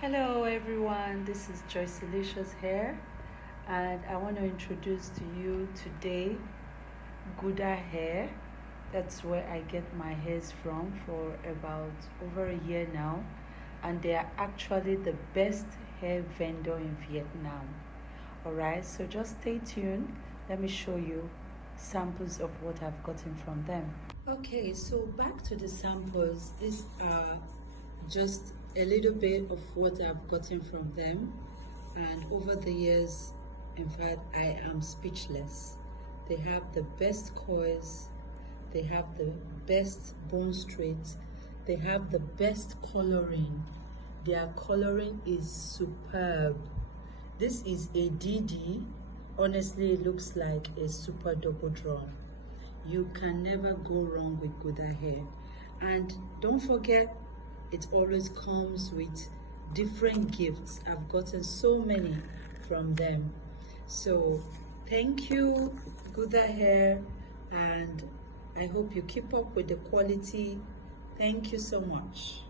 Hello everyone, this is Delicious Hair, and I want to introduce to you today GRUDA Hair. That's where I get my hairs from for about over a year now, and they are actually the best hair vendor in Vietnam. Alright, so just stay tuned. Let me show you samples of what I've gotten from them. Okay, so back to the samples. These are just a little bit of what I've gotten from them, and over the years, in fact, I am speechless. They have the best coils, they have the best bone straight, they have the best coloring. Their coloring is superb. This is a DD. Honestly, it looks like a super double draw. You can never go wrong with GRUDA Hair. And don't forget, it always comes with different gifts. I've gotten so many from them. So thank you, GRUDA Hair, and I hope you keep up with the quality. Thank you so much.